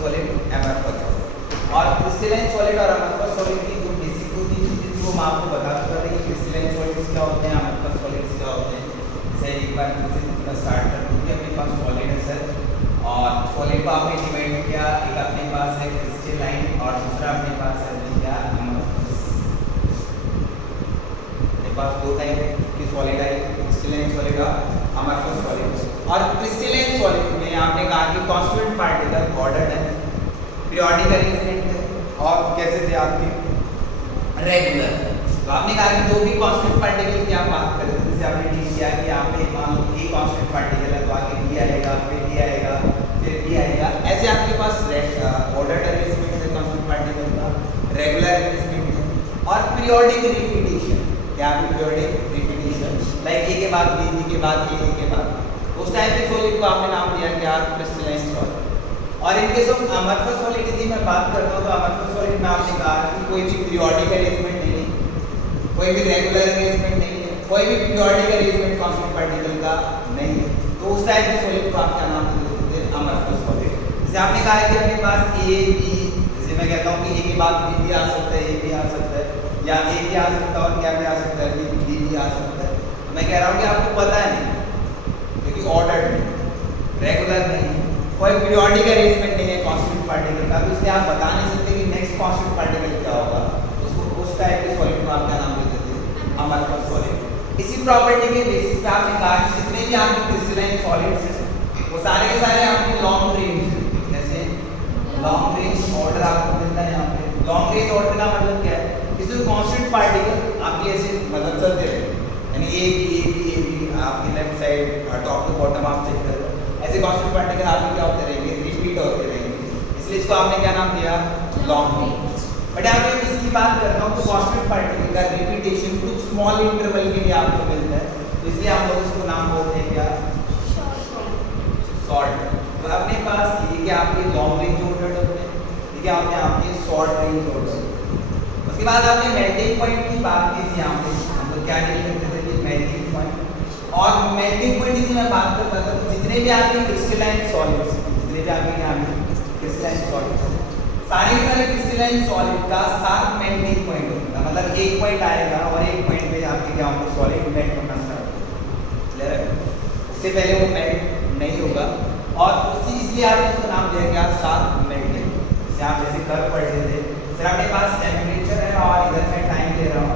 Solid, amorphous. और crystalline solid और amorphous solid की जो बेसिक दो तीन चीजें थी वो मैं आपको बता चुका था कि क्रिस्टलाइन सॉलिड्स क्या होते हैं, एमरफस सॉलिड्स क्या होते हैं। जैसे एक बार फिर से स्टार्ट कर दूंगी। अपने पास सॉलिड है सर, और सॉलिड को आपने डिवाइड किया, एक अपने पास है क्रिस्टलाइन और दूसरा अपने पास है क्या, एमरफस। अपने पास दो टाइप की सॉलिड है, क्रिस्टलाइन सॉलिड और एमरफस सॉलिड। और क्रिस्टलाइन सॉलिड में आपने कहा कि कांस्टेंट पार्टिकल ऑर्डर्ड है, पीरियोडिक अरेंजमेंट है और कैसे थे आपके रेगुलर। तो आपने कहा कि जो भी कांस्टेंट पार्टिकल की आप बात करें, जैसे आपने डील किया कि यहाँ पे मान लो ए कांस्टेंट पार्टिकल है तो आगे डी आएगा, फिर डी आएगा, फिर डी आएगा। ऐसे आपके पास ऑर्डर्ड अरेंजमेंट है कांस्टेंट पार्टिकल का, रेगुलर अरेंजमेंट है और पीरियोडिक रिपीटिशन। क्या पीरियोडिक रिपीटिशन, लाइक ए के बाद बी, बी के बाद ए के बाद। उस टाइप के सॉलिड को आपने नाम दिया क्या, क्रिस्टलाइन सॉलिड। और इनके सब अमरफस सॉलिड की मैं बात करता हूँ तो अमरफस सॉलिड में आपने कहा कि कोई भी पीरियोडिक अरेंजमेंट नहीं है, कोई भी रेगुलर अरेंजमेंट नहीं है, कोई भी पीरियोडिक अरेंजमेंट कांस्टेंट पार्टिकल का नहीं है। तो उस टाइप के सॉलिड को आप क्या नाम देते हैं, अमरफस सॉलिड। जैसे आपने कहा कि अपने पास ए बी, जैसे मैं कहता हूँ कि ए के बाद बी भी आ सकता है, ए भी आ सकता है, या ए भी आ सकता है और क्या भी आ सकता है, बी भी आ सकता है। मैं कह रहा हूँ कि आपको पता है नहीं, क्योंकि ऑर्डर्ड नहीं, रेगुलर नहीं, कोई पीरियोडिक अरेंजमेंट नहीं है कांस्टेंट पार्टिकल का, तो इसलिए आप बता नहीं सकते कि नेक्स्ट कांस्टेंट पार्टिकल क्या होगा। उसको उस टाइप के सॉलिड को आप क्या नाम देते थे, अमरफस सॉलिड। इसी प्रॉपर्टी के बेसिस पे आपने कहा कि जितने भी आपके क्रिस्टलाइन सॉलिड्स हैं वो सारे के सारे आपके लॉन्ग रेंज, जैसे लॉन्ग रेंज ऑर्डर आपको मिलता है यहाँ पे। लॉन्ग रेंज ऑर्डर का मतलब क्या है, किसी कांस्टेंट पार्टिकल आपके ऐसे मतलब चलते रहे, यानी ए बी आपके left side top to bottom आप चेक कर लो, ऐसे कांस्टेंट पार्टिकल आपके क्या होते रहेंगे, रिपीट होते रहेंगे, इसलिए इसको आपने क्या नाम दिया, लॉन्ग रेंज। बट यहाँ पे इसकी बात कर रहा हूँ तो कांस्टेंट पार्टिकल का रिपीटेशन कुछ स्मॉल इंटरवल के लिए आपको मिलता है, तो इसलिए आप लोग इसको नाम बोलते हैं क्या, शॉर्ट। तो अपने पास ये क्या आपके लॉन्ग रेंज ऑर्डर होते हैं, ठीक है, आपने आपके शॉर्ट रेंज ऑर्डर। उसके बाद आपने मेल्टिंग पॉइंट की बात की थी, यहाँ पे हम लोग क्या डील करते थे कि मेल्टिंग पॉइंट। और मेल्टिंग पॉइंट की मैं बात करता था तो जितने भी आपके क्रिस्टलाइन सॉलिड्स, जितने भी आपके यहाँ क्रिस्टलाइन सॉलिड्स, सारे क्रिस्टलाइन सॉलिड का साथ मेल्टिंग पॉइंट होता है, मतलब एक पॉइंट आएगा और एक पॉइंट पे आपके क्या होगा, सॉलिड मेल्ट होना स्टार्ट होगा। क्लियर है, उससे पहले वो मेल्ट नहीं होगा और उसी इसलिए आपने उसका नाम दिया क्या, साथ मेल्टिंग। जैसे आप जैसे कर्व पढ़ रहे थे, सर आपके पास टेम्परेचर है और इधर मैं टाइम ले रहा हूँ,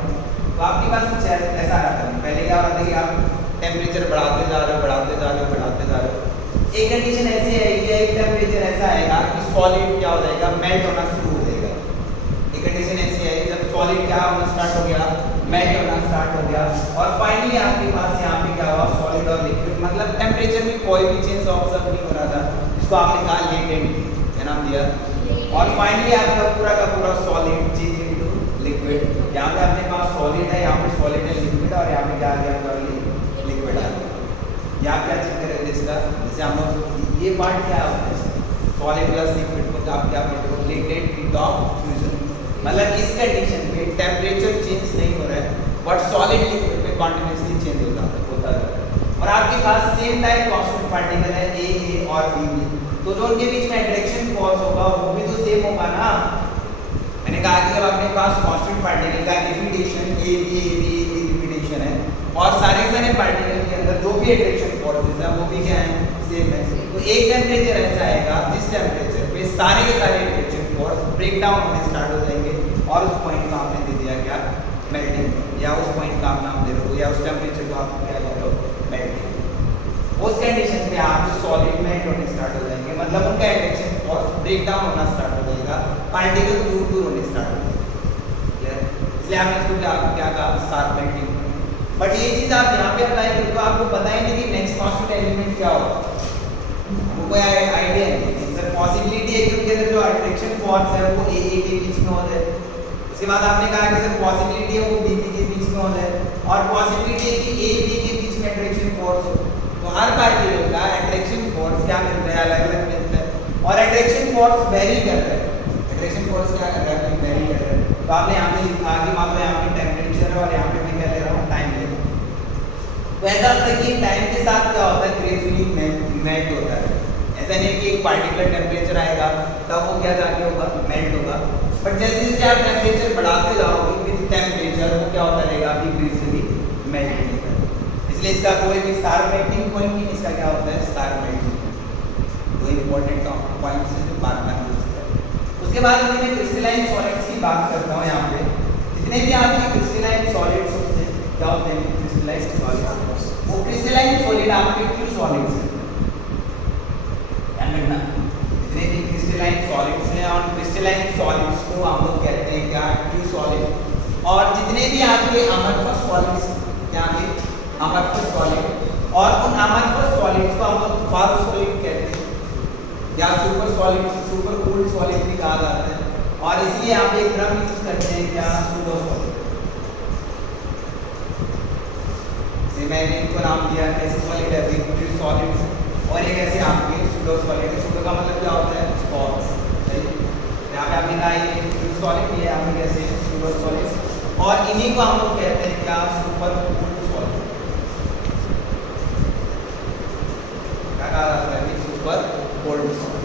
तो आपके पास कुछ ऐसा आता है। पहले क्या होता है कि आप टेम्परेचर बढ़ाते जा रहे हो, बढ़ाते जा रहे हो, बढ़ाते जा रहे हो, एक कंडीशन ऐसी आएगी, एक टेम्परेचर ऐसा आएगा कि सॉलिड क्या हो जाएगा, मेल्ट होना शुरू हो जाएगा। एक कंडीशन ऐसी आएगी जब सॉलिड क्या होना स्टार्ट हो गया, मेल्ट होना स्टार्ट हो गया, और फाइनली आपके पास यहाँ पे क्या हुआ, सॉलिड और लिक्विड, मतलब टेम्परेचर में कोई भी चेंज ऑब्जर्व नहीं हो रहा था, जिसको आपने कहा लेटेंट, क्या नाम दिया। और फाइनली आपका पूरा का पूरा सॉलिड चेंज इनटू लिक्विड। यहाँ पे अपने पास सॉलिड है, यहाँ पे सॉलिड है, लिक्विड, और यहाँ पे क्या आ गया, लिक्विड आ गया। यहाँ क्या चेक करें इसका, जैसे हम लोग ये पार्ट क्या होता है, सॉलिड प्लस लिक्विड को आप क्या बोलते हो, लेटेंट हीट ऑफ फ्यूजन। मतलब इस कंडीशन पे टेम्परेचर चेंज नहीं हो रहा है बट सॉलिड लिक्विड में कॉन्टिन्यूसली चेंज होता है। और आपके पास सेम टाइप कांस्टेंट पार्टिकल है ए और बी, तो जो उनके बीच में अट्रैक्शन फोर्स होगा वो भी तो सेम होगा ना। मैंने कहा कि जब आपके पास कांस्टेंट पार्टिकल का रिपीटेशन ए बी रिपीटेशन है और सारे पार्टिकल के अंदर जो भी अट्रैक्शन फोर्सेस है वो भी क्या है, सेम है, तो एक टेम्परेचर ऐसा आएगा जिस टेम्परेचर पे सारे के सारे अट्रैक्शन फोर्स ब्रेक डाउन होने स्टार्ट हो जाएंगे और उस पॉइंट का आपने दे दिया क्या, मेल्टिंग, या उस पॉइंट का आप नाम दे रहे हो, या उस टेम्परेचर को आप क्या दे रहे हो, मेल्टिंग। उस कंडीशन पे आप सॉलिड मेल्ट होने स्टार्ट हो जाएंगे, मतलब उनका अट्रैक्शन फोर्स ब्रेक डाउन होना स्टार्ट हो जाएगा, पार्टिकल दूर होने स्टार्ट हो जाएंगे। इसलिए आपने इसको क्या कहा, साथ मेल्टिंग। बट ये चीज आप यहाँ पे अप्लाई करते हो, आपको पता ही नहीं कि नेक्स्ट कांस्टेंट एलिमेंट क्या होगा, आपको कोई आइडिया नहीं। सर पॉसिबिलिटी है कि उनके अंदर जो अट्रैक्शन फोर्स है वो ए के बीच में हो जाए। उसके बाद आपने कहा कि सर पॉसिबिलिटी है वो बी के बीच में हो जाए, और पॉसिबिलिटी है कि ए बी के बीच में अट्रैक्शन फोर्स हो। तो हर पार्टिकल का अट्रैक्शन फोर्स क्या मिलता है, अलग अलग मिलता है, और अट्रैक्शन फोर्स वेरी कर रहा है। अट्रैक्शन फोर्स क्या कर रहा है, वेरी कर रहा है। तो आपने यहाँ पे लिखा कि मान लो यहाँ पे टेम्परेचर है और यहाँ पे मैं क्या ले रहा हूँ, टाइम ले रहा हूँ। तो ऐसा होता है कि टाइम के साथ क्या होता है, ग्रेजुअली मेल्ट होता है, ऐसा नहीं कि एक पार्टिकुलर टेम्परेचर आएगा तब वो क्या जाके होगा, मेल्ट होगा, बट जैसे जैसे आप टेम्परेचर बढ़ाते जाओगे विद टेम्परेचर वो क्या होता रहेगा, डिक्रीज मेल्ट होगा। इसलिए इसका कोई भी स्टार मेल्टिंग पॉइंट नहीं, इसका क्या होता है, स्टार मेल्टिंग। दो इंपॉर्टेंट पॉइंट्स हैं जो बात करना है। उसके बाद मैं क्रिस्टलाइन सॉलिड्स की बात करता हूँ। यहाँ पे जितने भी आपके क्रिस्टलाइन सॉलिड्स होते हैं, क्या होते हैं क्रिस्टलाइन सॉलिड्स, वो क्रिस्टलाइन सॉलिड आपके ट्रू सॉलिड्स हैं। ध्यान रखना, जितने भी क्रिस्टलाइन सॉलिड्स हैं और क्रिस्टलाइन सॉलिड्स को हम लोग कहते हैं क्या, ट्रू सॉलिड। और जितने भी आपके अमरफस सॉलिड्स, क्या है अमरफस सॉलिड, और उन अमरफस सॉलिड्स को हम लोग फार सॉलिड कहते हैं या super solid, super cooled solid भी कहा जाता है। और इसलिए यहाँ पे एक टर्म यूज करते हैं क्या, सूडो सॉलिड। मैंने इनको नाम दिया कैसे सॉलिड है, लिक्विड सॉलिड्स, और एक ऐसे आपके सूडो सॉलिड है। सूडो का मतलब क्या होता है, फॉल्स, सही। यहाँ पे आपने कहा ये लिक्विड सॉलिड, ये आपने कैसे सूडो सॉलिड, और इन्हीं को हम लोग कहते हैं क्या, सुपर कूल्ड सॉलिड। क्या कहा जाता है, सुपर कूल्ड सॉलिड।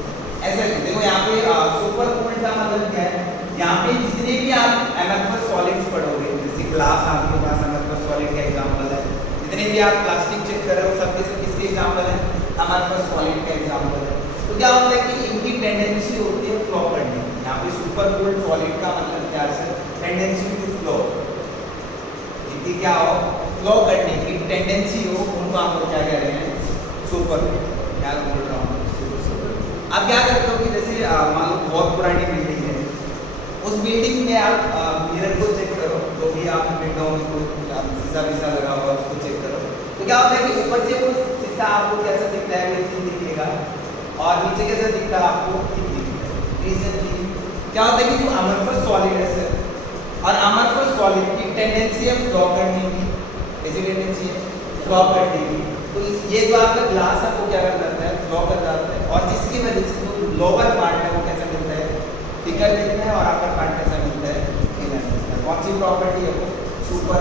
ऐसे देखो यहाँ पे सुपर कूल्ड का मतलब क्या है, यहाँ पे जितने भी आप अमरफस सॉलिड्स पढ़ोगे, जैसे ग्लास आपके पास अमरफस सॉलिड का एग्जांपल है, जितने भी आप प्लास्टिक चेक कर रहे हो सब किसके एग्जांपल है, अमरफस सॉलिड का एग्जांपल है। तो क्या होता है कि इनकी टेंडेंसी होती है फ्लो करने की। यहाँ पे सुपर कूल्ड सॉलिड का मतलब क्या है, टेंडेंसी टू फ्लो, इनकी क्या हो, फ्लो करने की टेंडेंसी हो, उनको हम लोग क्या कह रहे हैं, सुपर। क्या बोल रहा हूँ, अब क्या करते हो कि जैसे मान लो बहुत पुरानी बिल्डिंग है, उस बिल्डिंग में आप मिरर को चेक करो, तो भी आप विंडो में कोई शीशा विशा लगा हुआ उसको चेक करो, तो क्या होता है कि ऊपर से वो शीशा आपको कैसा दिखता है, वैसे दिखेगा, और नीचे कैसा दिखता है आपको, ठीक दिखेगा। रीजन क्या होता है कि जो अमरफस सॉलिड है सर, और अमरफस सॉलिड की टेंडेंसी है फ्लो करने की, कैसी टेंडेंसी है, फ्लो करने की। तो ये जो आपका ग्लास है वो क्या कर जाता है, फ्लो कर जाता है, और जिसकी वजह से जो लोअर पार्ट है वो कैसा मिलता है, थिकर मिलता है, और अपर पार्ट कैसा मिलता है, थिनर मिलता है। कौन सी प्रॉपर्टी है वो, सुपर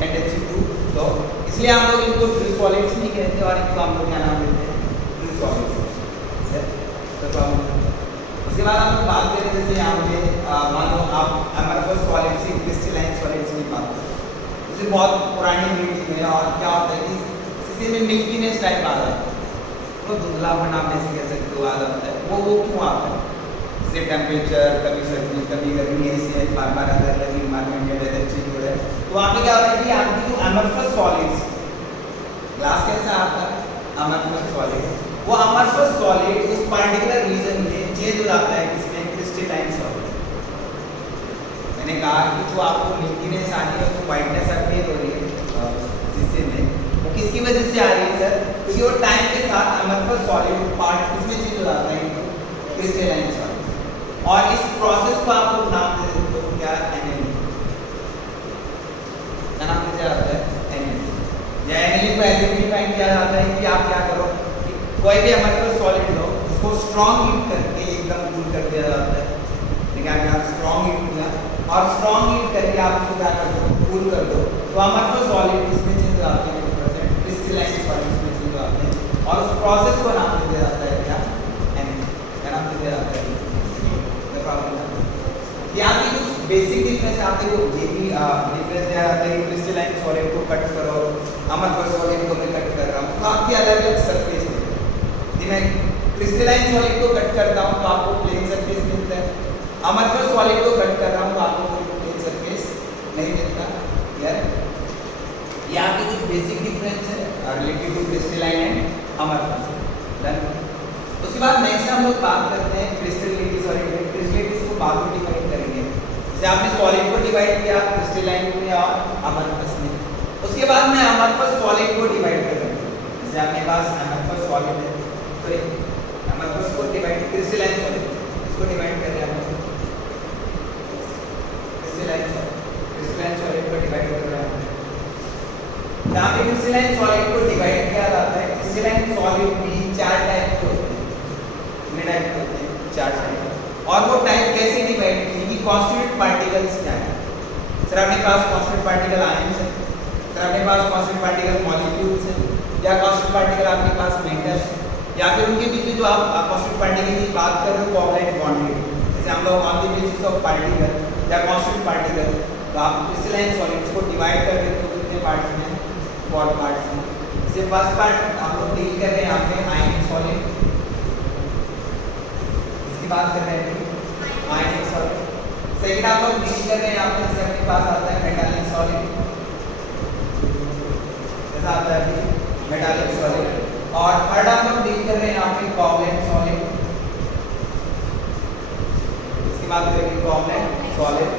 टेंडेंसी टू फ्लो। इसलिए हम लोग इनको ट्रू सॉलिड्स नहीं कहते, और इनको हम लोग क्या नाम देते हैं, ट्रू सॉलिड्स। उसके बाद हम लोग बात करें, जैसे यहाँ पे मान लो आप अमरफस सॉलिड से क्रिस्टलाइन सॉलिड्स की बात करें, जैसे बहुत पुरानी बिल्डिंग है, और क्या होता है कि किसी में मिल्कीनेस टाइप आ रहा है, तो धुंधलापन आप जैसे कह सकते हो आ जाता है, वो क्यों आता है, जैसे टेम्परेचर कभी सर्दी कभी गर्मी, ऐसे बार बार अलग अलग इन्वायरमेंट में वेदर चेंज हो रहा है, तो वहाँ पे क्या होता है कि आपकी जो अमरफस सॉलिड्स, ग्लास कैसा आता है, अमरफस सॉलिड, वो अमरफस सॉलिड उस पार्टिकुलर रीजन में चेंज हो जाता है, किसमें, क्रिस्टलाइन सॉलिड। मैंने कहा कि जो आपको मिल्कीनेस आ रही है, जो वाइटनेस अपीयर हो रही है शीशे में, वो किसकी वजह से आ रही है सर, क्योंकि वो टाइम के साथ अमरफस सॉलिड पार्ट किसमें चेंज हो जाता है, क्रिस्टलाइन सॉलिड। और इस प्रोसेस को आप लोग नाम दे देते हो क्या, एनेलिंग। क्या नाम दिया जाता है, एनेलिंग। या एनेलिंग को ऐसे डिफाइन किया जाता है कि आप क्या करो, कोई भी अमरफस सॉलिड लो, उसको स्ट्रॉन्ग हीट करके एकदम कूल कर दिया जाता है। क्या आप स्ट्रॉन्ग हीट किया, और स्ट्रॉन्ग हीट करके आप उसको क्या कर दो, कूल कर दो, तो अमरफस सॉलिड इसमें चेंज हो जाते हैं, क्रिस्टलाइन सॉलिड इसमें चेंज हो जाते हैं, और उस प्रोसेस को नाम दिया जाता है क्या, एनेलिंग। क्या नाम दिया जाता है, यहाँ की कुछ बेसिक डिफरेंस आप देखो, ये भी डिफरेंस दिया जाता है कि क्रिस्टलाइन सॉलिड को कट करो, अमरफस सॉलिड को मैं कट कर रहा हूँ, तो आपकी अलग अलग सरफेस है। मैं क्रिस्टलाइन सॉलिड को कट करता हूँ तो आपको प्लेन सरफेस मिलता है, अमरफस सॉलिड को कट कर रहा हूँ तो आपको कोई प्लेन सरफेस नहीं मिलता। यार ये आपकी कुछ बेसिक डिफरेंस है related to crystalline and amorphous. Done. उसके बाद नेक्स्ट हम लोग बात करते हैं क्रिस्टलिटी सॉलिड। क्रिस्टलिटी को बाद में डिवाइड करेंगे, जैसे आपने सॉलिड को डिवाइड किया क्रिस्टलाइन में और अमरफस में, उसके बाद मैं अमरफस सॉलिड को डिवाइड करूँगा। जैसे आपके पास अमरफस सॉलिड है, अमरफस को डिवाइड क्रिस्टलाइन सॉलिड, इसको डिवाइड कर रहे हैं हम क्रिस्टलाइन सॉलिड को डिवाइड कर रहे हैं। यहाँ पे क्रिस्टलाइन सॉलिड को डिवाइड किया जाता है। क्रिस्टलाइन सॉलिड भी चार टाइप के होते हैं, कितने टाइप के होते हैं, चार टाइप। और वो टाइप कैसे डिवाइड की कि कॉन्स्टिट्यूएंट पार्टिकल्स क्या है। सर अपने पास कॉन्स्टिट्यूएंट पार्टिकल आयंस है, सर अपने पास कॉन्स्टिट्यूएंट पार्टिकल मॉलिक्यूल्स है, या कांस्टेंट पार्टिकल आपके पास मेटल है, या फिर उनके बीच में जो आप कांस्टेंट पार्टिकल की बात कर रहे हो कोवलेंट बॉन्डेड, जैसे हम लोग on the basis of particle या कांस्टेंट पार्टिकल, तो आप क्रिस्टलाइन सॉलिड्स को डिवाइड कर देते हो कितने पार्ट्स में, 4 पार्ट्स में। जैसे फर्स्ट पार्ट हम लोग डील कर रहे हैं यहाँ पे आयनिक सॉलिड, इसकी बात कर रहे हैं आयनिक सॉलिड। सेकंड हम लोग डील कर रहे हैं यहाँ पे, जैसे अपने पास आता है मेटालिक सॉलिड, जैसा आता है मेटालिक सॉलिड। और थर्ड हम लोग डील कर रहे हैं यहाँ पे कोवलेंट सॉलिड, इसकी बात करेंगे कोवलेंट सॉलिड।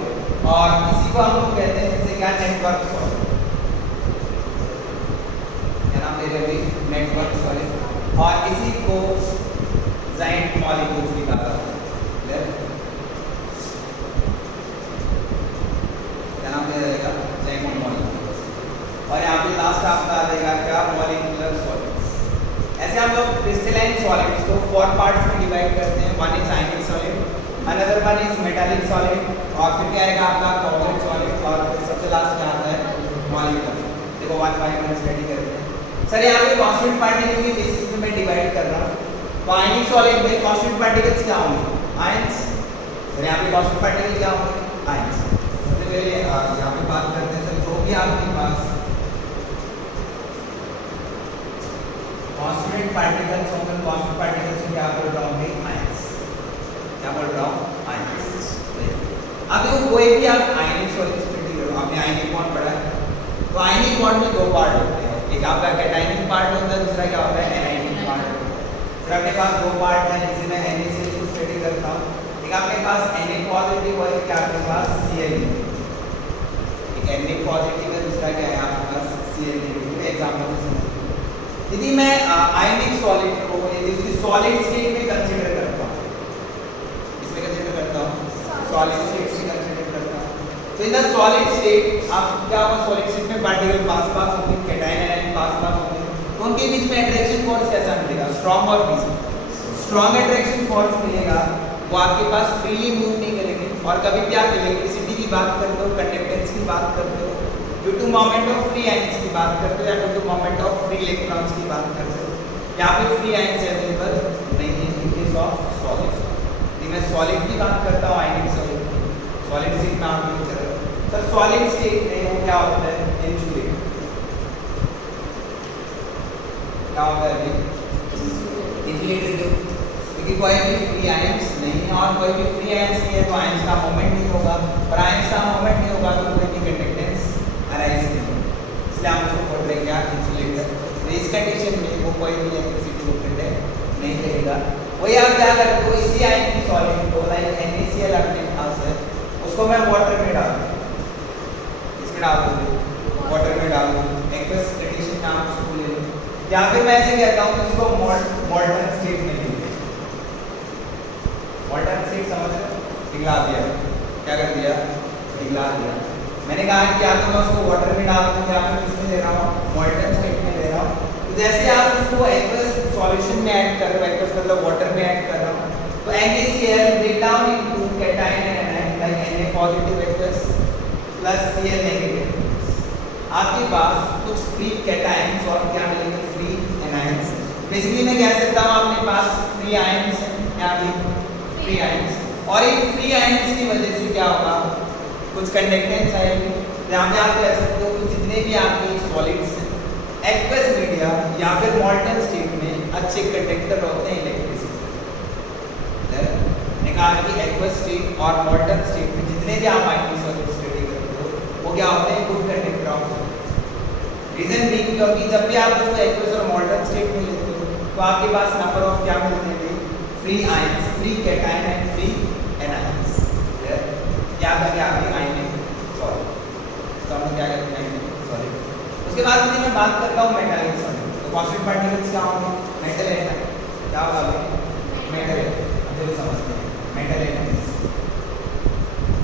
और इसी को हम लोग कहते हैं जैसे क्या, नेटवर्क सॉलिड, क्या नाम दे रहे हैं, नेटवर्क सॉलिड। और इसी को जाइंट मॉलिक्यूल्स भी कहा जाता है, क्या नाम दे रहेगा, जाइंट मॉलिक्यूल्स। और यहाँ पे लास्ट आपका आ जाएगा क्या, मॉलिक्यूलर सॉलिड्स। ऐसे हम लोग क्रिस्टलाइन सॉलिड्स को 4 पार्ट्स में डिवाइड करते हैं, one is ionic solid, another one is metallic solid, और फिर क्या आएगा आपका कोवलेंट सॉलिड, और फिर सबसे लास्ट क्या आता है, मॉलिक्यूलर। देखो 1 बाय 1 स्टडी करते हैं। सर यहाँ पे कांस्टेंट पार्टिकल के बेसिस पे मैं डिवाइड कर रहा हूँ, तो आयनिक सॉलिड में कांस्टेंट पार्टिकल्स क्या होंगे, आयंस। सर यहाँ पे कांस्टेंट पार्टिकल क्या होंगे, आयंस। सबसे पहले यहाँ पे बात करते हैं सर, जो भी आपके पास कांस्टेंट पार्टिकल्स होंगे, कांस्टेंट पार्टिकल्स में क्या बोल रहा हूँ, आयंस। क्या बोल रहा हूँ, आयंस। अब देखो कोई भी आप आयनिक सॉलिड स्टडी करो, आपने आयनिक बॉन्ड पढ़ा है, तो आयनिक बॉन्ड में 2 पार्ट होते हैं, एक आपका कैटायनिक पार्ट होता है, दूसरा क्या होता है, एनायनिक पार्ट। फिर आपके पास 2 पार्ट हैं जिसे मैं NaCl की स्टडी करता हूँ, एक आपके पास Na पॉजिटिव और एक आपके पास Cl नेगेटिव, एक Na पॉजिटिव है, दूसरा क्या है आपके पास Cl नेगेटिव। एग्जांपल से समझिए, यदि मैं आयनिक सॉलिड को यदि उसकी सॉलिड स्टेट में कंसीडर करता हूँ, इसमें कंसीडर करता हूँ, सॉलिड स्टेट में कंसीडर करता हूँ, तो इन द सॉलिड स्टेट आप क्या होगा, सॉलिड स्टेट में पार्टिकल पास होंगे, कैटायन आयन पास होंगे, तो उनके बीच में अट्रैक्शन फोर्स कैसा मिलेगा, स्ट्रॉन्ग और वीक। स्ट्रॉन्ग अट्रैक्शन फोर्स मिलेगा, वो आपके पास फ्रीली मूव नहीं करेंगे, और कभी भी आप इलेक्ट्रिसिटी की बात करते हो, कंडक्टेंस की बात करते हो, due to moment of free ions की बात करते हो, या due to moment of free electrons की बात करते हो, यहाँ पे फ्री आयंस अवेलेबल नहीं है इन केस ऑफ सॉलिड। यदि मैं सॉलिड की बात करता हूँ, आयनिक सॉलिड, सॉलिड स्टेट में आप यूज कर रहे हो, सर सॉलिड स्टेट में वो क्या होता है, इंसुलेट, क्या होता है इंसुलेटेड, क्योंकि कोई भी फ्री आयंस नहीं है, और कोई भी फ्री आयंस नहीं है तो आयंस का मूवमेंट नहीं होगा, और आयंस का मूवमेंट नहीं होगा तो कोई भी कंडक्टेंस अराइज नहीं होगा, इसलिए हम उसको बोल रहे हैं क्या, इंसुलेटर। तो इस कंडीशन में वो कोई भी इलेक्ट्रिसिटी को कंडक्ट नहीं करेगा। वही आप क्या करते हो, इसी आयन की सॉलिड को लाइक NaCl अपने पास है, उसको मैं वाटर में डाल दूँ, इसमें डाल दूँ, वाटर में डाल दूँ, एक्वस कंडीशन में आप उसको ले लो, या फिर मैं ऐसे कहता हूँ कि उसको मोल्टन स्टेट में ले लो। मोल्टन स्टेट समझ रहे हो, पिघला दिया, क्या कर दिया, पिघला दिया। मैंने कहा कि या तो मैं उसको वाटर में डाल दूँ, या फिर किसमें ले रहा हूँ, मोल्टन स्टेट में ले रहा हूँ। तो जैसे आप उसको एक्वस सॉल्यूशन में ऐड कर रहे हो, एक्वस मतलब वाटर में ऐड कर रहा हूँ, तो NaCl break down into cation and anion like Na positive aqueous plus Cl negative, आपके पास कुछ फ्री कैटायंस और क्या मिलेंगे, फ्री एनायंस। बेसिकली मैं कह सकता हूँ आपके पास फ्री आयंस है, यहाँ भी फ्री आयंस, और इन फ्री आयंस की वजह से क्या होगा, कुछ कंडक्टेंस आएगी, जहाँ पे आप कह सकते हो कि जितने भी आपके सॉलिड्स एक्वस मीडिया या फिर मोल्टन स्टेट में अच्छे कंडक्टर होते हैं इलेक्ट्रिसिटी। मैंने कहा कि एक्वस स्टेट और मोल्टन स्टेट में जितने भी आप आयनिक सॉलिड स्टडी करते हो वो क्या होते हैं, good conductor of. Reason being क्योंकि जब भी आप उसको एक्वस और मोल्टन स्टेट में लेते हो तो आपके पास नंबर ऑफ क्या मिलते हैं, free ions, free cation and free anions. क्या करेंगे आपके आयनिक सॉलिड, तो हम क्या करते हैं, सॉलिड। उसके बाद यदि मैं बात करता हूँ मेटालिक सॉलिड, तो कांस्टेंट पार्टिकल्स क्या होंगे, मेटल है ना, क्या होगा, मेटल है, जरूर समझते हैं, मेटल है।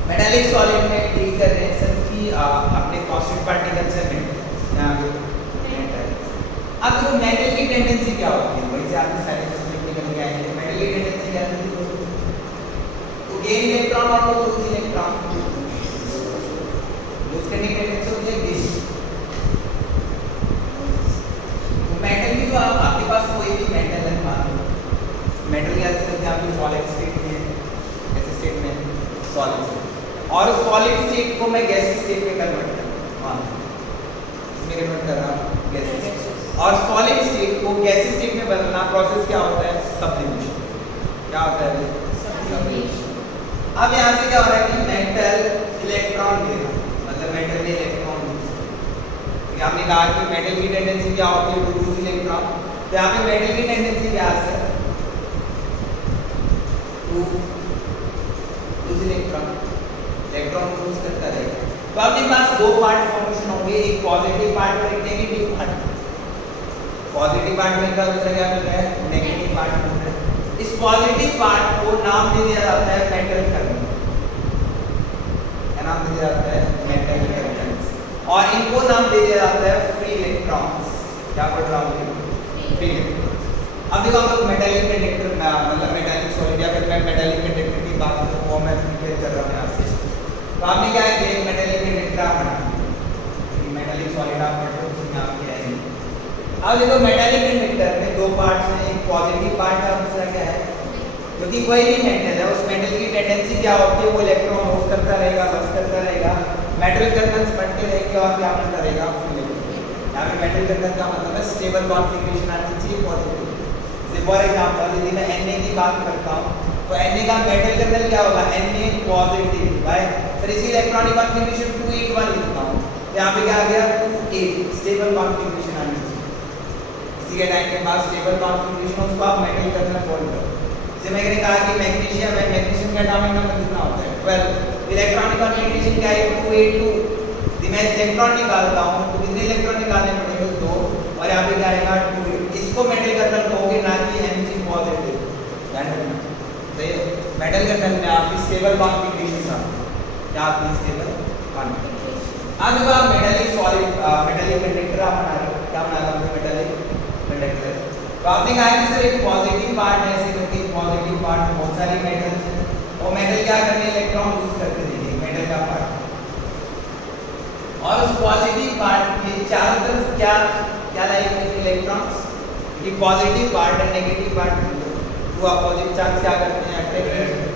मेटालिक सॉलिड में डील कर रहे हैं सर कि अपने कांस्टेंट पार्टिकल्स है मेटल, यहाँ पे मेटल। अब देखो मेटल की टेंडेंसी क्या होती है, वही से आपने सारे सब्जेक्ट निकल के आएंगे। मेटल की टेंडेंसी क्या होती है, तो गेन इलेक्ट्रॉन और लूज इलेक्ट्रॉन, लूज करने की टेंडेंसी होती है गेन। तो मेटल गैस में आपकी सॉलिड स्टेट में है, ऐसे स्टेट में सॉलिड, और सॉलिड स्टेट को मैं गैस स्टेट में कन्वर्ट कर रहा हूँ, इसमें कन्वर्ट कर रहा हूँ गैस, और सॉलिड स्टेट को गैस स्टेट में बदलना प्रोसेस क्या होता है? सब्लिमेशन। क्या होता है? सब्लिमेशन। अब यहाँ से क्या हो रहा है कि मेटल इलेक्ट्रॉन दे रहा है, मतलब मेटल में इलेक्ट्रॉन, आपने कहा कि मेटल की टेंडेंसी क्या होती है? To lose electron. तो यहाँ पे मेटल की टेंडेंसी क्या है? To lose electron, electron lose करता रहेगा। तो आपके पास दो पार्ट फॉर्मेशन होंगे, एक पॉजिटिव पार्ट और एक नेगेटिव पार्ट। पॉजिटिव पार्ट में क्या दूसरा क्या मिल रहा है? नेगेटिव पार्ट मिल रहा है। इस पॉजिटिव पार्ट को नाम दे दिया जाता है मेटल करंट, क्या नाम दे दिया जाता है? Metal current. और इनको नाम दे दिया जाता है फ्री इलेक्ट्रॉन्स। क्या पढ़ रहा हूँ? Free electrons. अब देखो हम लोग मेटालिक कंडक्टर में, मतलब मेटालिक सॉलिड या फिर मैं मेटालिक कंडक्टर की बात करूँ, वो मैं क्लियर कर रहा हूँ यहाँ से। तो आपने क्या है कि मेटालिक कंडक्टर आप बना, मेटालिक सॉलिड आप पढ़ रहे हो, उसमें आप क्या है? अब देखो मेटालिक कंडक्टर में दो पार्ट्स हैं, एक पॉजिटिव पार्ट है और दूसरा क्या है? क्योंकि कोई भी मेटल है, उस मेटल की टेंडेंसी क्या होती है? वो इलेक्ट्रॉन मूव करता रहेगा, बस करता रहेगा, मेटल कंडक्टेंस बढ़ते रहेंगे और क्या बनता रहेगा? यहाँ पे मेटल कंडक्टेंस का मतलब है स्टेबल कॉन्फ़िगरेशन आनी चाहिए पॉजिटिव। जैसे फॉर एग्जांपल यदि मैं Na की बात करता हूँ तो Na का मेटल कंडक्टेंस क्या होगा? Na positive, right? फिर इसी इलेक्ट्रॉनिक कॉन्फ़िगरेशन 281 लिखता हूँ, यहाँ पे क्या आ गया? 28, स्टेबल कॉन्फ़िगरेशन आनी चाहिए। इसी के टाइम के पास स्टेबल कॉन्फ़िगरेशन उसको आप मेटल कंडक्टेंस बोल रहे हो। जैसे मैंने कहा कि मैग्नीशियम है, मैग्नीशियम का एटॉमिक नंबर कितना होता है? 12। इलेक्ट्रॉनिक कॉन्फ़िगरेशन क्या है? 282। यदि मैं इलेक्ट्रॉन निकालता हूँ तो कितने इलेक्ट्रॉन निकालने पड़ेंगे? 2, और यहाँ पे क्या आएगा? 2। इसको मेटल कंडक्टेंस कहोगे, ना कि Mg पॉजिटिव। ध्यान रखना, सही है? मेटल कंडक्टेंस में आपकी स्टेबल कॉन्फ़िगरेशन था, क्या आपकी स्टेबल कॉन्फ़िगरेशन। अब जब आप मेटालिक सॉलिड मेटालिक कंडक्टर आप बना रहे हो, क्या बना रहे हो? Metallic conductor. तो आपने कहा कि सर एक पॉजिटिव पार्ट है, ऐसे करके पॉजिटिव पार्ट बहुत सारी मेटल्स हैं, वो मेटल क्या करते हैं? इलेक्ट्रॉन लूज करते रहेंगे, मेटल का पार्ट। और उस पॉजिटिव पार्ट के चारों तरफ क्या क्या लाएंगे? इलेक्ट्रॉन्स। ये पॉजिटिव पार्ट और negative part two opposite charge क्या करते हैं? अट्रैक्ट करते हैं।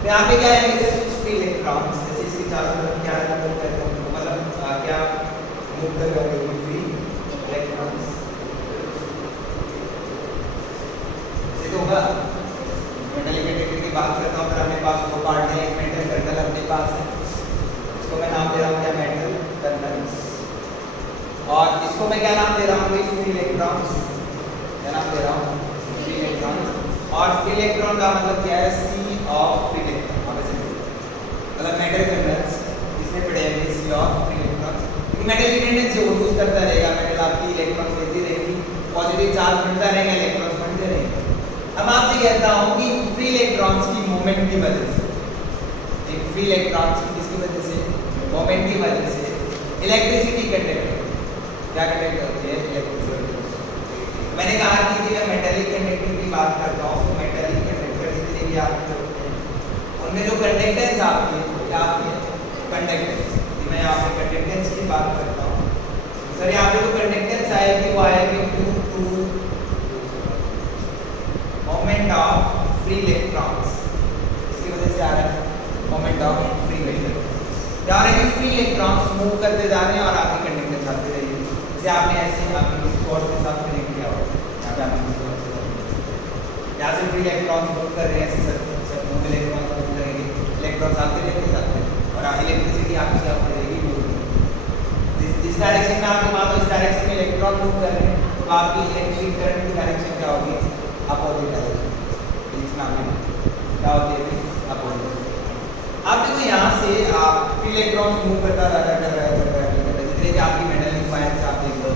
तो यहाँ पे क्या है? कुछ फ्री इलेक्ट्रॉन्स, जैसे इसके चारों तरफ क्या मूव करते हैं, मतलब क्या मूव कर रहे हैं? फ्री इलेक्ट्रॉन्स होगा। मेटालिक कंडक्टर की बात करता हूँ, फिर अपने पास दो पार्ट है, एक मेटल कर्नल अपने पास है, इसको मैं नाम दे रहा हूँ क्या? Metal kernel. और इसको मैं क्या नाम दे रहा हूँ? Free electrons. क्या नाम दे रहा हूँ? Free electrons. और फ्री इलेक्ट्रॉन का मतलब क्या है? सी ऑफ फ्री इलेक्ट्रॉन, मतलब मेटल कर्नल्स इसमें पड़े हैं sea of free electron. Metal की टेंडेंसी वो यूज करता रहेगा, मेटल आपकी इलेक्ट्रॉन देती रहेगी, पॉजिटिव चार्ज मिलता रहेगा, इलेक्ट्रॉन बढ़ते रहेंगे। अब आपसे कहता हूं कि फ्री इलेक्ट्रॉन्स की मूवमेंट की वजह से, एक फ्री इलेक्ट्रॉन्स की किसकी वजह से? मूवमेंट की वजह से इलेक्ट्रिसिटी कंडक्ट, क्या कंडक्ट होती है? इलेक्ट्रिसिटी। मैंने कहा कि मैं मेटालिक कंडक्टर की बात करता हूँ, तो मेटालिक कंडक्टर जितने भी आपके होते हैं उनमें जो कंडक्टेंस आपकी क्या आती है? कंडक्टेंस। मैं यहाँ पे कंडक्टेंस की बात करता हूँ, सर यहाँ पे जो कंडक्टेंस आएगी वो आएगी due to moment of free electrons. इसकी वजह से आ रहा है मोमेंट ऑफ फ्री इलेक्ट्रॉन्स। जा रहे हैं फ्री इलेक्ट्रॉन्स मूव करते जा रहे हैं और आपके कंडक्टेंस आते रहेंगे। जैसे आपने ऐसे आपके सोर्स के साथ कनेक्ट किया हो, यहाँ पे आपने सोर्स के साथ, यहाँ से फ्री इलेक्ट्रॉन्स मूव कर रहे हैं, ऐसे सब मूव इलेक्ट्रॉन्स मूव करेंगे, इलेक्ट्रॉन्स आते रहेंगे जाते हैं और इलेक्ट्रिसिटी आपकी क्या पड़ेगी? जिस डायरेक्शन में आपके मान लो इस डायरेक्शन में इलेक्ट्रॉन मूव कर रहे हैं तो आपकी इलेक्ट्रिक करंट की डायरेक्शन क्या होगी? Opposite direction. क्या होती है? अपोजिट। अब देखो यहाँ से आप फ्री इलेक्ट्रॉन्स मूव करता रहा है, जितने भी आपकी मेटालिक वायर्स आप देख लो,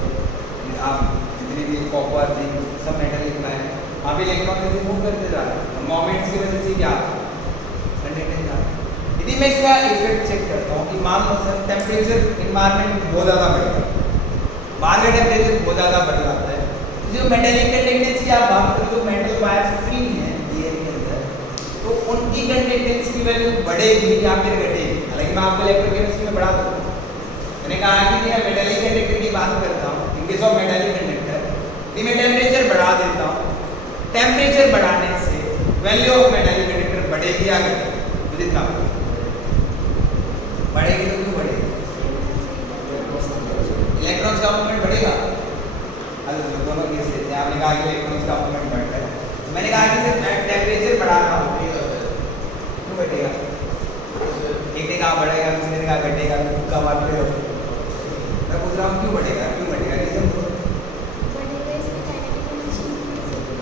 आप जितने भी कॉपर जिंक सब मेटालिक वायर, आप इलेक्ट्रॉन से मूव करते जा रहे हैं, मोमेंट्स की वजह से क्या कंडक्टेंस जा रहा है। यदि मैं इसका इफेक्ट चेक करता हूँ कि मान लो सर टेम्परेचर इन्वायरमेंट बहुत ज़्यादा बढ़ गया, बाहर का टेम्परेचर बहुत ज़्यादा बढ़ जाता है, जो मेटालिक कंडक्टेंस की आप बात करो, जो मेटल वायर्स फ्री हैं एयर के अंदर, तो उनकी कंडक्टेंस की वैल्यू बढ़ेगी या फिर घटेगी? हालांकि मैं आपको इलेक्ट्रोकेमिस्ट्री में बढ़ा दूँगा। मैंने कहा कि मैं मेटालिक कंडक्टर की बात करता हूँ, in case of metallic conductor मैं टेम्परेचर बढ़ा देता हूँ, टेम्परेचर बढ़ाने से वैल्यू ऑफ मेटालिक कंडक्टर बढ़ेगी या घटेगी? मुझे इतना बढ़ेगी तो क्यों बढ़ेगी? इलेक्ट्रॉन्स का मूवमेंट बढ़ेगा। दोनों केस लेते हैं। आपने कहा कि इलेक्ट्रॉन्स का मूवमेंट बढ़ रहा है, मैंने कहा कि सिर्फ टेम्परेचर बढ़ा रहा हूँ, क्यों घटेगा? एक ने कहा बढ़ेगा, दूसरे ने कहा घटेगा, तुक्का मारते रहो। मैं पूछ रहा हूँ क्यों बढ़ेगा, क्यों घटेगा? रीजन दो।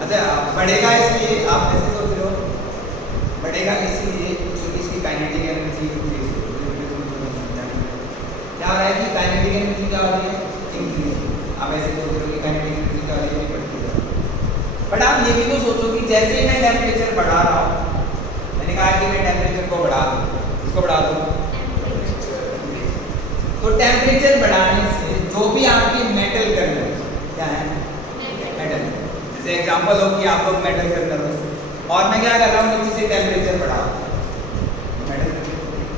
अच्छा, बढ़ेगा इसलिए आप ऐसे सोच रहे हो, बढ़ेगा इसलिए क्योंकि इसकी काइनेटिक एनर्जी इंक्रीज हो रही है। क्या हो रहा है कि काइनेटिक एनर्जी क्या हो रही है? इंक्रीज। आप ऐसे सोच रहे हो कि काइनेटिक एनर्जी क्या हो रही है? बढ़ती है। बट आप ये भी तो सोचो कि जैसे ही मैं टेम्परेचर बढ़ा रहा हूँ, मैंने कहा कि मैं टेम्परेचर को बढ़ा दूँ, इसको बढ़ा दूँ, तो टेम्परेचर बढ़ाने से जो भी आपकी मेटल कर्नल क्या है, मेटल, जैसे एग्जांपल हो कि आप लोग मेटल कर्नल हो और मैं क्या कर रहा हूँ, नीचे से टेम्परेचर बढ़ा, मेटल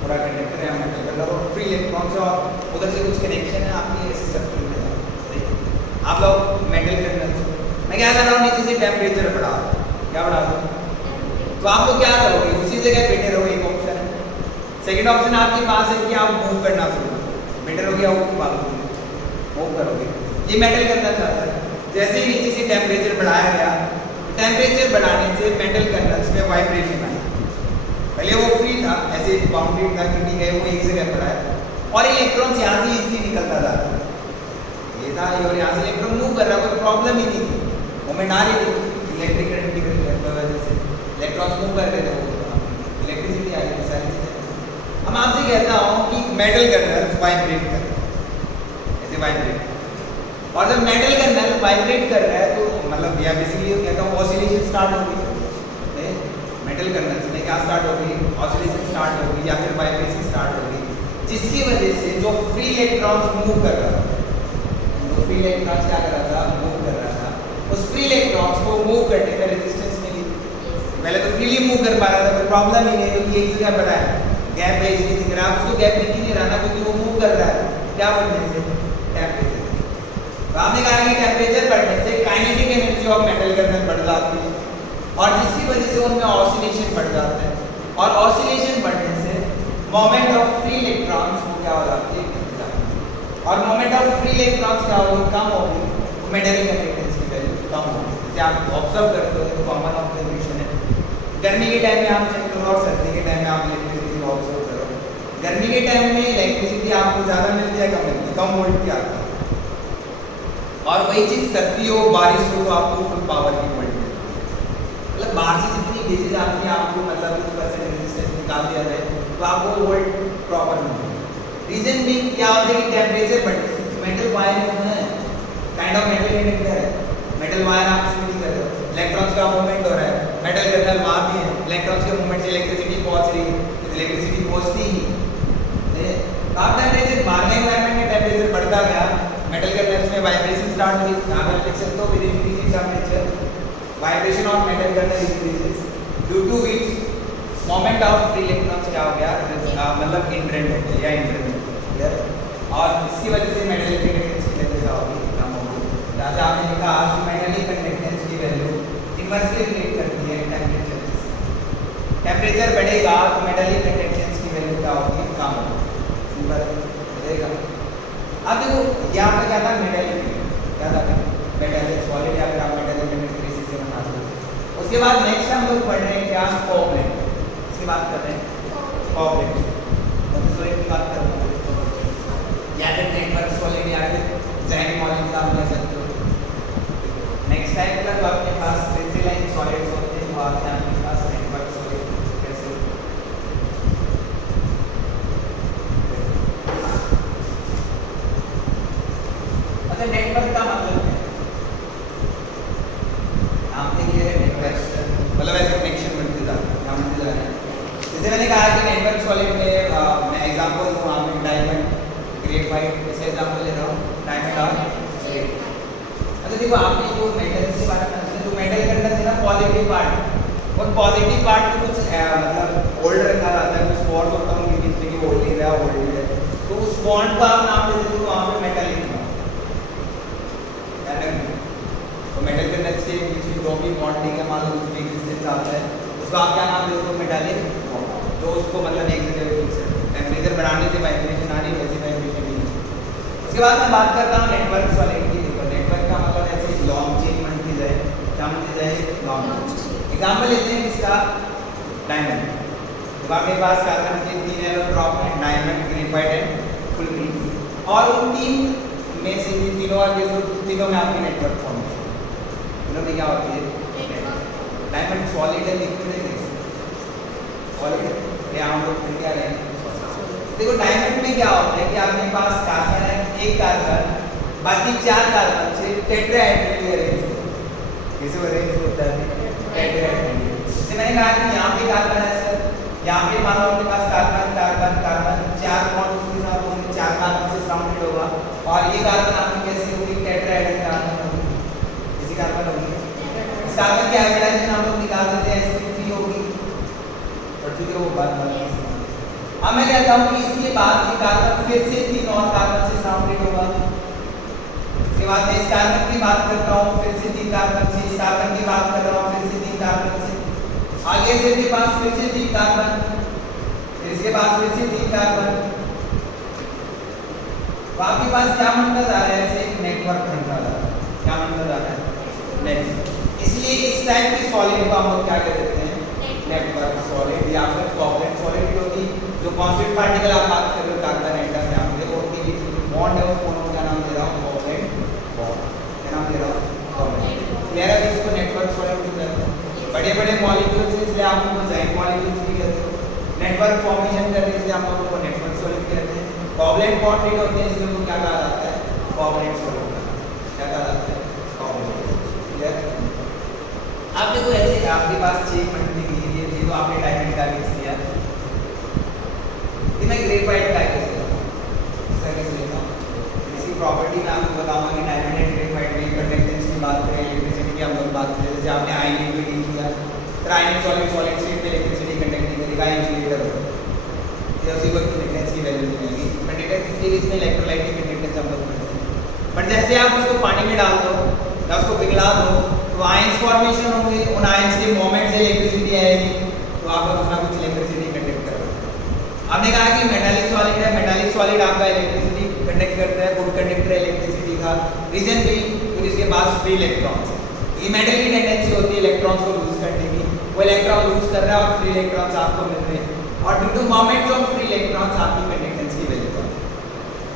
पूरा कंडक्टर है, मेटल कर्नल और फ्री इलेक्ट्रॉन से और उधर से कुछ कनेक्शन है आपकी ऐसे सर्कल में, आप लोग मेटल कर्नल, मैं क्या कर रहा हूँ, नीचे से टेम्परेचर बढ़ा, क्या बढ़ा दूँ? तो आप लोग क्या करोगे, उसी जगह बैठे रहोगे। एक ऑप्शन है। सेकंड ऑप्शन आपके पास है कि आप मूव करना शुरू करो, बेटर हो गया मूव करोगे। ये मेटल कर्नल चाहता है, जैसे ही नीचे से टेम्परेचर बढ़ाया गया, टेम्परेचर बढ़ाने से मेटल कर्नल्स में वाइब्रेशन आई। पहले वो फ्री था, ऐसे बाउंड्री था कि ठीक है वो एक जगह पड़ा है और इलेक्ट्रॉन्स यहाँ से इजीली निकलता जा रहा है, ये था ये, और यहाँ से इलेक्ट्रॉन मूव कर रहा है, कोई प्रॉब्लम ही नहीं थी, मोमेंट आ रही थी इलेक्ट्रिक करंट की वजह से, इलेक्ट्रॉन्स मूव कर रहे थे, इलेक्ट्रिसिटी आ रही थी, सारी चीजें। हम आपसे कहता हूँ कि मेटल कर्नल वाइब्रेट कर रहा है, ऐसे वाइब्रेट, और जब मेटल कर्नल वाइब्रेट कर रहा है तो मतलब या बेसिकली कहता हूँ ऑसिलेशन स्टार्ट होगी, मेटल कर्नल में क्या स्टार्ट होगी, ऑसिलेशन स्टार्ट होगी या फिर वाइब्रेशन स्टार्ट होगी, जिसकी वजह से जो फ्री इलेक्ट्रॉन्स मूव कर रहा था, जो फ्री इलेक्ट्रॉन्स क्या कर रहा था, मूव कर रहा था, उस फ्री इलेक्ट्रॉन्स को मूव करने में रेजिस्टेंस मिली। पहले तो फ्रीली मूव कर पा रहा था, कोई प्रॉब्लम ही नहीं, क्योंकि एक जगह पड़ा है, गैप है इसलिए दिख रहा है, उसको गैप दिख ही नहीं रहा ना, क्योंकि वो मूव कर रहा है, क्या बढ़ने से, टेम्परेचर। तो आपने कहा कि टेम्परेचर बढ़ने से kinetic energy of metal kernel बढ़ जाती है और जिसकी वजह से उनमें ऑसिलेशन बढ़ जाता है, और ऑसिलेशन बढ़ने से मोमेंट ऑफ फ्री इलेक्ट्रॉन्स को क्या हो जाती है, और मोमेंट ऑफ फ्री इलेक्ट्रॉन्स क्या होगी, कम होगी, मेटलिक कंडक्टेंस की वैल्यू कम होगी। जैसे आप ऑब्जर्व करते हो, कॉमन ऑब्जर्वेशन है, गर्मी के टाइम में आप चेक करो और सर्दी के टाइम में आप इलेक्ट्रिसिटी को ऑब्जर्व करो। गर्मी के टाइम में इलेक्ट्रिसिटी आपको ज़्यादा मिलती है, कम मिलती है, कम वोल्ट की आती है, और वही चीज़ सर्दी हो, बारिश हो तो आपको फुल पावर की वोल्ट मिलती है। मतलब बाहर से जितनी बेसिस आती है आपको, मतलब कुछ परसेंट रेजिस्टेंस निकाल दिया जाए तो आपको वोल्ट प्रॉपर मिलती है। रीजन भी क्या होता है कि टेम्परेचर बढ़ने से मेटल वायर जो है, काइंड ऑफ मेटल कंडक्टर है, मेटल वायर आप इसमें कर रहे हो, इलेक्ट्रॉन्स का मूवमेंट हो रहा है, मेटल कर्नल वहाँ भी है, इलेक्ट्रॉन्स के मूवमेंट से इलेक्ट्रिसिटी पहुँच रही है, इलेक्ट्रिसिटी पहुँचती ही आप टेम्परेचर बाहर के एनवायरनमेंट में टेम्परेचर बढ़ता गया, मेटल कर्नल्स में वाइब्रेशन स्टार्ट हुई, आप देख सकते हो with increasing temperature vibration of metal kernel increases, due to which moment of free electrons क्या हो गया, मतलब इंट्रेंड हो गया या इंट्रेंड हो गया, और इसकी वजह से मेटलिक कंडक्टेंस की वैल्यू क्या होगी, कम होगी। जैसे आपने देखा आज मेटलिक कंडक्टेंस की वैल्यू इनवर्सली रिलेट करती है टेम्परेचर से, टेम्परेचर बढ़ेगा तो मेटलिक कंडक्टेंस की वैल्यू क्या होगी, कम होगी, बढ़ेगा। अब देखो यहाँ पे क्या था, मेटलिक क्या था, मेटलिक सॉलिड या फिर आप मेटलिक कंडक्टर इसी से बना सकते हो। उसके बाद नेक्स्ट हम लोग पढ़ रहे हैं क्या, कोवलेंट, इसकी बात कर रहे हैं, कोवलेंट सॉलिड की बात कर रहे हैं, या फिर नेटवर्क सॉलिड या फिर जैक मॉलिक्यूल आप ले सकते हो। नेक्स्ट टाइम का तो आपके पास क्रिस्टलाइन सॉलिड्स होते हैं, वो आपके पास नेटवर्क सॉलिड कैसे। अच्छा, नेटवर्क का मतलब है नाम से क्लियर है, नेटवर्क मतलब ऐसे कनेक्शन बनते जा रहे हैं। जैसे मैंने कहा कि नेटवर्क सॉलिड में मैं एग्जांपल दूँ, आपने डायमंड, ग्रेफाइट, ऐसे एग्जांपल ले रहा हूँ, डायमंड और ग्रेफाइट। अच्छा देखो, आपने जो मेटल से बात करना है, जो मेटल के अंदर है ना पॉजिटिव पार्ट, और पॉजिटिव पार्ट को कुछ मतलब होल्ड रखा जाता है, कुछ फोर्स होता है उनके बीच में कि होल्ड नहीं रहा, होल्ड नहीं रहा, तो उस बॉन्ड को आप नाम दे देते हो, वहाँ पे मेटल लिखना। तो मेटल के अंदर के बीच में जो भी बॉन्डिंग है, मान लो उसमें डिस्टेंस आता है, उसको आप क्या नाम देते हो? मेटालिक बॉन्ड, जो उसको मतलब एक जगह फिक्स है। टेम्परेचर बढ़ाने से वाइब्रेशन आ रही है, वैसी वाइब्रेशन नहीं है। उसके बाद मैं बात करता हूँ नेटवर्क सॉलिड की। देखो नेटवर्क का मतलब ऐसे लॉन्ग चेन बनती जाए, क्या बनती जाए? Long chain. एग्जाम्पल लेते हैं किसका? डायमंड। तो आपके पास कार्बन के 3 एलोट्रॉप हैं, डायमंड, ग्रेफाइट एंड फुलक्रीन, और उन तीन में से तीनों में आपकी नेटवर्क फॉर्मेशन, तीनों में क्या होती है? डायमंड सॉलिड है, लिक्विड है? सॉलिड। यहाँ हम लोग फिर क्या रहेंगे? देखो डायमंड में क्या होता है कि आपके पास कार्बन है, एक कार्बन बाकी 4 कार्बन से टेट्राहेड्रली अरेंज होता है। कैसे अरेंज होता है? टेट्राहेड्रली। जैसे मैंने कहा कि यहाँ पे कार्बन है सर, यहाँ पे मान लो आपके पास कार्बन कार्बन कार्बन 4 बॉन्ड उसके साथ होंगे, 4 कार्बन से सराउंडेड होगा, और ये कार्बन आपकी कैसे होगी? टेट्राहेड्रल कार्बन होगी। इसी कार्बन होगी। इस कार्बन की हाइब्रिडाइजेशन हम लोग निकाल देते हैं, sp3 होगी। और ठीक है, वो बात अब मैं कहता हूँ कि इसके बाद ये कार्बन फिर से 3 और कार्बन से सराउंडेड होगा। इसके बाद मैं इस कार्बन की बात करता हूँ, फिर से 3 कार्बन से, इस कार्बन की बात कर रहा हूँ, फिर से 3 कार्बन से, आगे से इसके पास फिर से 3 कार्बन, फिर इसके बाद फिर से 3 कार्बन। तो आपके पास क्या बनता जा रहा है? ऐसे एक नेटवर्क बनता जा रहा है। क्या बनता जा रहा है? नेटवर्क। इसलिए इस टाइप की सॉलिड को हम लोग क्या कहते हैं? नेटवर्क सॉलिड, या फिर कोवलेंट सॉलिड, क्योंकि जो कॉन्स्टिट्यूएंट पार्टिकल आप बात कर रहे हो कार्बन एटम, यहाँ पे वो उनके बीच में बॉन्ड है, उसको मैं क्या नाम दे रहा हूँ? Covalent bond. क्या नाम दे रहा हूँ? कोवलेंट। मेरा भी इसको नेटवर्क सॉलिड भी कहते हैं। बड़े-बड़े मॉलिक्यूल्स इसलिए आप उनको जॉइंट मॉलिक्यूल्स भी कहते हो। नेटवर्क फॉर्मेशन करने के लिए आप लोगों को नेटवर्क सॉलिड कहते हैं। कोवलेंट बॉन्डेड होते हैं, इसलिए उनको क्या कहा जाता है? Covalent solid. क्या कहा जाता है? कोवलेंट। क्लियर? आप देखो ऐसे आपके पास 6 पॉइंट की ये तो आपने डायमंड का केस लिया, मैं ग्रेफाइट का केस लेता हूँ। इसका केस लेता हूँ, इसकी प्रॉपर्टी मैं आपको बताऊंगा कि डायमंड एंड ग्रेफाइट में कंडक्टेंस की बात करें, इलेक्ट्रिसिटी की हम लोग बात करें, जैसे आपने आयनिक भी डील किया, तो आयनिक सॉलिड सॉलिड स्टेट में इलेक्ट्रिसिटी कंडक्ट नहीं करेगा, इंसुलेटर होगा, ये उसी को कंडक्टेंस की वैल्यू मिलेगी। कंडक्टेंस इसलिए इसमें इलेक्ट्रोलाइट की कंडक्टेंस हम लोग करते हैं। बट जैसे आप उसको पानी में डाल दो या उसको पिघला दो, तो आयंस फॉर्मेशन होंगे, उन आयंस के मोमेंट से इलेक्ट्रिसिटी आएगी, तो आप लोग उसका कुछ इलेक्ट्रिसिटी कंडक्ट करोगे। हमने कहा कि मेटालिक सॉलिड है, मेटालिक सॉलिड आपका इलेक्ट्रिसिटी कंडक्ट करता है, गुड कंडक्टर इलेक्ट्रिसिटी का। रीजन भी क्योंकि इसके पास फ्री इलेक्ट्रॉन्स है। ये मेटल की टेंडेंसी होती है इलेक्ट्रॉन्स को लूज करने की, वो इलेक्ट्रॉन लूज कर रहा है और फ्री इलेक्ट्रॉन्स आपको मिल रहे हैं, और due two moments of free electrons आपकी कंडक्टेंस की वैल्यू है।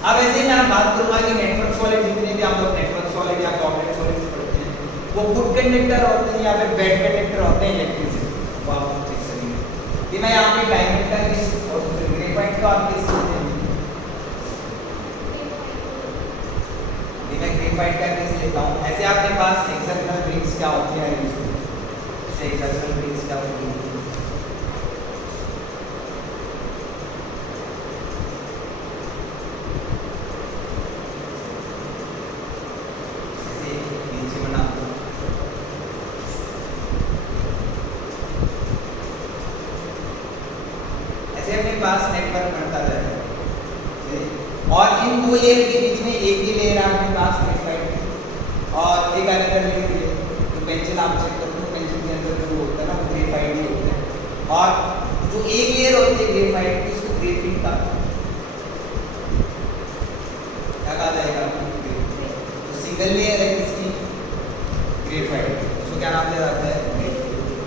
अब ऐसे मैं बात करूंगा कि नेटवर्क सॉलिड जितने भी हम लोग नेटवर्क सॉलिड या कोवलेंट सॉलिड पढ़ते हैं, वो गुड कंडक्टर होते हैं या फिर बैड कंडक्टर होते हैं इलेक्ट्रिसिटी, वो आप चेक करेंगे। कि मैं यहाँ पे डायमंड का केस और ग्रेफाइट का आप केस लेते हैं, मैं ग्रेफाइट का केस लेता हूँ। ऐसे आपके पास हेक्सागोनल रिंग्स क्या होती है? हेक्सागोनल रिंग्स क्या होती है? पास नेटवर्क बनता जाएगा, और इन 2 लेयर के बीच में एक ही लेयर आपके पास ग्रेफाइट है और एक अनदर लेयर है। तो पेंसिल आप चेक करते हो, पेंसिल के अंदर जो होता है ना, वो ग्रेफाइट ही होता है, और जो एक लेयर होती है ग्रेफाइट की, उसको ग्रेफिन का क्या कहा जाएगा? तो सिंगल लेयर है किसकी? ग्रेफाइट, उसको क्या नाम दिया जाता है?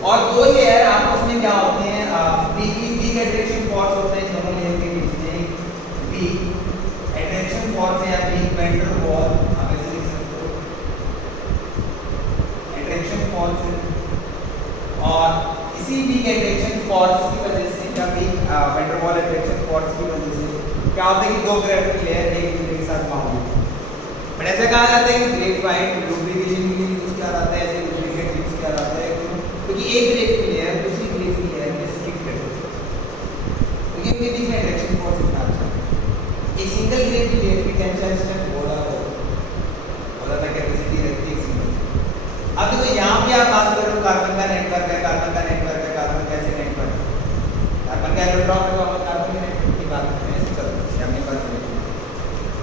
और 2 लेयर आपस में क्या होते हैं? वीक अट्रैक्शन फोर्स होते हैं दोनों लेयर के बीच में, वीक अट्रैक्शन फोर्स या वीक वैन डर वाल, आप ऐसे लिख सकते हो, अट्रैक्शन फोर्स है। और इसी वीक अट्रैक्शन फोर्स की वजह से, या वीक वैन डर वाल अट्रैक्शन फोर्स की वजह से क्या होता है कि 2 ग्रेफाइट लेयर एक दूसरे के साथ बाउंड होते हैं। बट ऐसा कहा जाता है कि ग्रेफाइट लुब्रिकेशन के लिए यूज किया जाता है, ऐसे लुब्रिकेट यूज किया जाता है क्योंकि एक ग्रेफिन लेयर दूसरी ग्रेफिन लेयर में स्टिक करती है, क्योंकि उनके बीच में अट्रैक्शन फोर्स इतना अच्छा है। एक सिंगल ग्रेफिन लेयर की टेंशन स्ट्रेंथ बहुत ज़्यादा कैपेसिटी रहती है एक सिंगल। अब देखो यहाँ पे आप बात करो कार्बन का नेटवर्क है, कार्बन का नेटवर्क है, कार्बन कैसे नेटवर्क है, कार्बन का एलोट्रॉप है, तो आप कार्बन के नेटवर्क की बात करते हैं, चलो हमने बात करी।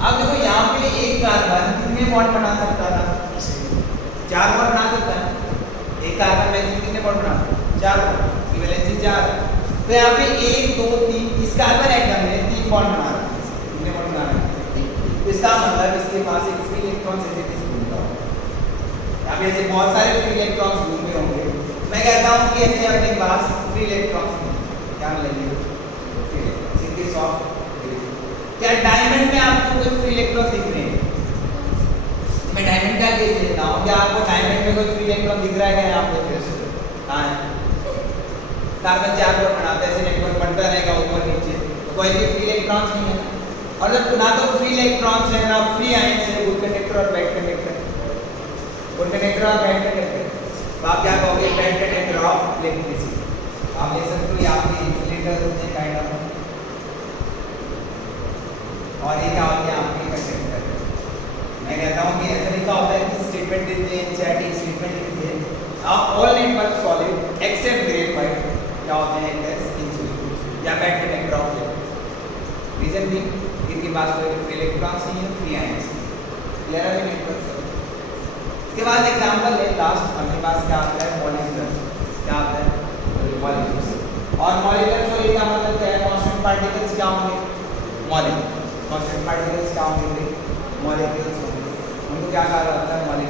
अब देखो यहाँ पे एक कार्बन कितने बॉन्ड बना सकता था? 4 बॉन्ड बना सकता है। एक कार्बन में कितने बॉन्ड बना? 4 बॉन्ड। से जा रहा है। तो यहाँ पे 1 2 3 इस कार्बन एटम में 3 बॉन्ड बना रहे हैं, कितने बॉन्ड बना रहे हैं? तो इसका मतलब इसके पास एक फ्री इलेक्ट्रॉन ऐसे घूमता है। यहाँ पे ऐसे बहुत सारे फ्री इलेक्ट्रॉन्स घूम रहे होंगे। मैं कहता हूँ कि ऐसे अपने पास फ्री इलेक्ट्रॉन्स क्या मिलेंगे? क्या डायमंड में आपको कोई फ्री इलेक्ट्रॉन दिख रहे हैं? मैं डायमंड का केस लेता हूँ, क्या आपको डायमंड में कोई फ्री इलेक्ट्रॉन दिख रहा है? क्या आपको? हाँ, कार्बन 4 बॉन्ड बनाते हैं, ऐसे नेटवर्क बनता रहेगा ऊपर नीचे, तो कोई भी फ्री इलेक्ट्रॉन्स नहीं है। और जब ना तो फ्री इलेक्ट्रॉन्स है ना फ्री आयंस है, गुड कंडक्टर और बैड कंडक्टर, गुड कंडक्टर और बैड कंडक्टर, तो आप क्या कहोगे? Bad conductor of electricity. आप ले सकते हो यहाँ पे इंसुलेटर होते हैं काइंड ऑफ, और ये क्या होते हैं आपके कंडक्टर। मैं कहता हूँ कि ऐसा लिखा होता है कि स्टेटमेंट देते हैं, चैटिंग स्टेटमेंट लिखते हैं, all network solid except graphite क्या होते हैं? इंसुलेटर या bad conductor of electricity. Reason भी इनके पास कोई फ्री इलेक्ट्रॉन्स नहीं है, फ्री आयंस है, क्लियर है नेटवर्क से। इसके बाद एग्जांपल है लास्ट अपने पास क्या आता है? मॉलिक्यूल्स। क्या आता है? मॉलिक्यूल्स। और मॉलिक्यूल्स और इसका मतलब क्या है? कांस्टेंट पार्टिकल्स क्या होंगे? मॉलिक्यूल्स। कांस्टेंट पार्टिकल्स क्या होंगे? मॉलिक्यूल्स होंगे। उनको क्या कहा जाता है? मॉलिक्यूल्स।